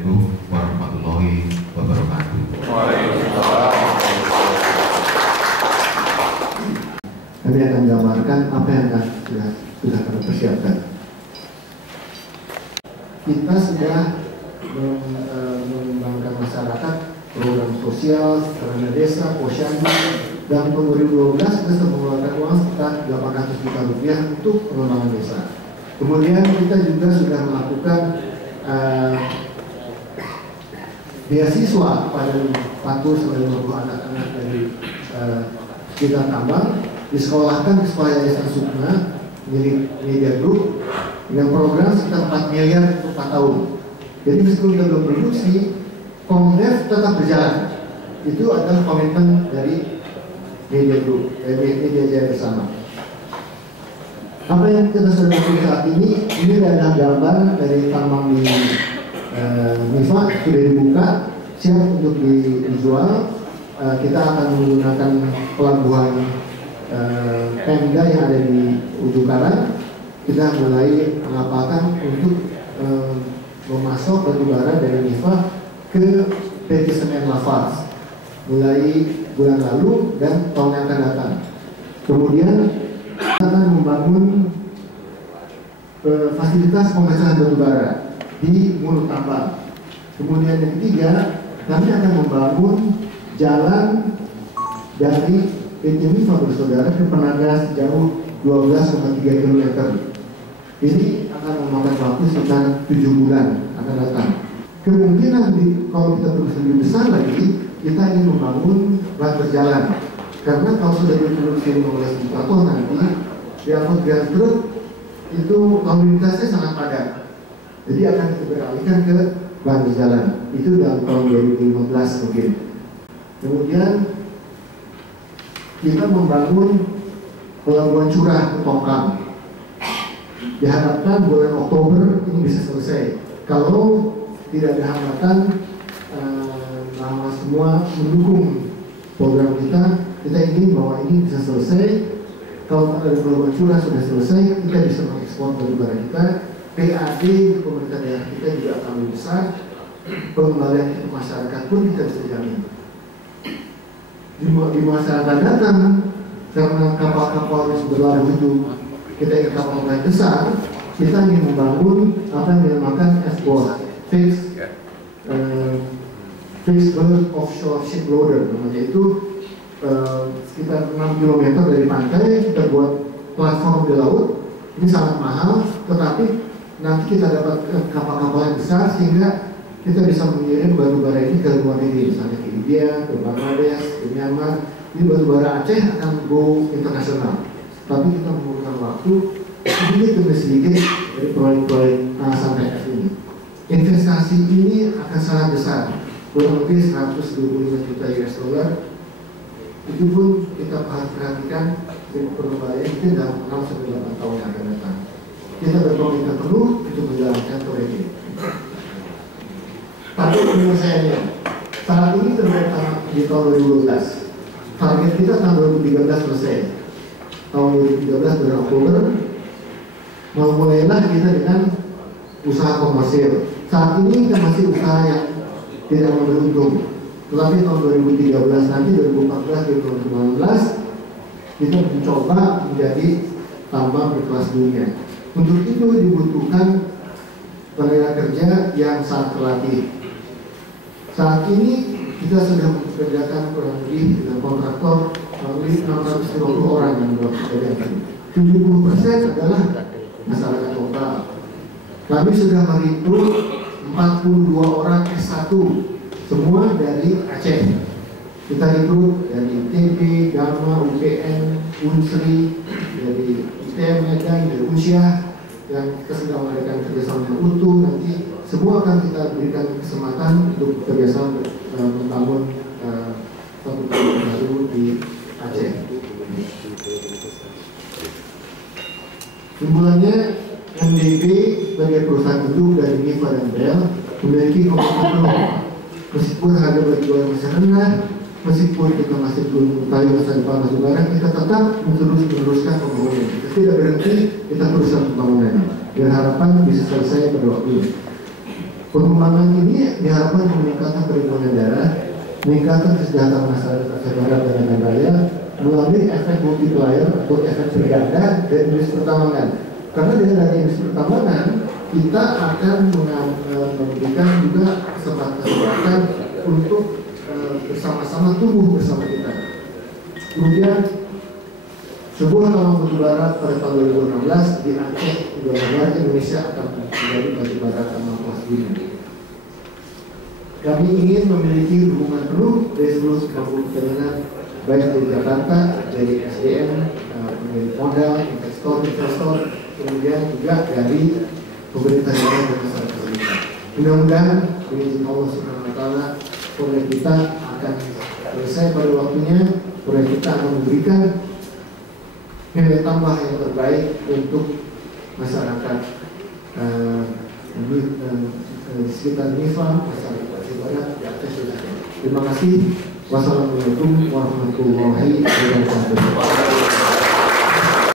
Assalamualaikum warahmatullahi wabarakatuh. Kami akan gambarkan apa yang sudah kami persiapkan. Kita sudah mengembangkan masyarakat, program sosial, sarana desa, posyandu, dan tahun 2012 kita sudah mengeluarkan uang sekitar 800 juta rupiah untuk pengembangan desa. Kemudian kita juga sudah melakukan beasiswa pada 40-50 anak-anak dari sekitar Tambang, disekolahkan ke sekolah Yayasan Sukma milik Media Group dengan program sekitar 4 miliar untuk 4 tahun. Jadi meskipun kita belum produksi, Komdev tetap berjalan. Itu adalah komitmen dari Media Group, Media Jaya Bersama. Apa yang kita sudah lakukan saat ini adalah gambar dari tambang di MIFA, sudah dibuka, siap untuk dijual. Kita akan menggunakan pelabuhan Pemda yang ada di Ujung Karang. Kita mulai mengapalkan untuk memasok batu bara dari MIFA ke PT Semen Lafarge mulai bulan lalu dan tahun yang akan datang. Kemudian kita akan membangun fasilitas pemecahan batu bara di mulut tambang. Kemudian yang ketiga, kami akan membangun jalan dari PT MIFA bersaudara ke Penagas sejauh 12,3 km. Ini akan memakan waktu sekitar 7 bulan akan datang. Kemungkinan kalau kita terus lebih besar lagi, kita ingin membangun bahan berjalan. Karena kalau sudah diproduksi 15 juta ton nanti, diangkut dengan truk itu lalu lintasnya sangat padat. Jadi akan kita beralihkan ke bahan berjalan. Itu dalam tahun 2015 mungkin. Kemudian kita membangun pelabuhan curah ke Tongkang. Diharapkan bulan Oktober ini bisa selesai. Kalau tidak ada hambatan, semua mendukung program kita ingin bahwa ini bisa selesai. Kalau ada pelabuhan curah sudah selesai, kita bisa mengekspor batu bara kita. PAD pemerintah daerah kita juga akan lebih besar. Pengembalian ke masyarakat pun kita bisa jamin. Di masa akan datang, karena kapal-kapal yang berlabuh itu kita ingin kapal yang besar, kita ingin membangun apa yang dinamakan FBOS, Fixed Berth Offshore Ship Loader, namanya itu sekitar 6 km dari pantai. Kita buat platform di laut. Ini sangat mahal, tetapi nanti kita dapat kapal-kapal yang besar sehingga kita bisa mengirim batu bara ini ke luar negeri, misalnya ke India, ke Bangladesh, ke Myanmar. Ini batu bara Aceh akan go internasional. Tapi kita membutuhkan waktu sedikit demi sedikit dari proyek-proyek sampai ini. Investasi ini akan sangat besar, kurang lebih 125 juta US dollar. Itu pun kita perhatikan pengembalian itu dalam 6-8 tahun yang akan datang. Kita berkomitmen penuh untuk menjalankan proyek ini. Tapi penyelesaiannya saat ini terdapat di tahun 2012. Target kita tahun 2013 selesai. Tahun 2013 bulan Oktober mulailah kita dengan usaha komersil. Saat ini kita masih usaha yang tidak beruntung. Tetapi tahun 2013 nanti 2014 2019 kita mencoba menjadi tambang berkelas dunia. Untuk itu dibutuhkan tenaga kerja yang sangat terlatih. Saat ini kita sudah mempekerjakan kurang lebih dengan kontraktor kurang lebih 650 orang yang bekerja ini. 70% adalah masyarakat lokal. Kami sudah merekrut 42 orang S1, semua dari Aceh. Kita rekrut dari ITB, Dharma, UPN, Unsri, dari ITM Medan, dari Unsyah, yang kita sedang mengadakan kerjasama yang utuh. Nanti semua akan kita berikan kesempatan untuk kerjasama membangun satu tahun baru di Aceh. Kesimpulannya, MDB sebagai perusahaan induk dari MIFA dan BEL memiliki komitmen penuh. Meskipun harga batu bara masih rendah, meskipun kita masih belum mengetahui masa depan batu bara, kita tetap meneruskan pembangunan. Kita tidak berhenti, kita teruskan pembangunan. Dan harapan bisa selesai pada waktu. Pengembangan ini diharapkan meningkatkan perizinan daerah, meningkatkan kesejahteraan masyarakat Aceh Barat dan Medan Raya melalui efek multiplier atau efek berganda dari industri pertambangan. Karena dari industri pertambangan kita akan memberikan juga kesempatan untuk bersama-sama tumbuh bersama kita. Kemudian sebuah tambang batubara pada tahun 2016 di Aceh, Indonesia akan menjadi batubara tambang kelas dunia. Kami ingin memiliki hubungan penuh dari seluruh kampung perdagangan, baik dari Jakarta, dari SDM, dari modal, investor, kemudian juga dari pemerintah daerah dan masyarakat kita. Mudah-mudahan dengan izin Allah Subhanahu Wa Taala proyek kita akan selesai pada waktunya. Proyek kita akan memberikan nilai tambah yang terbaik untuk masyarakat di sekitar Nifa, masyarakat Aceh Barat, di Aceh. Terima kasih. Wassalamualaikum warahmatullahi wabarakatuh.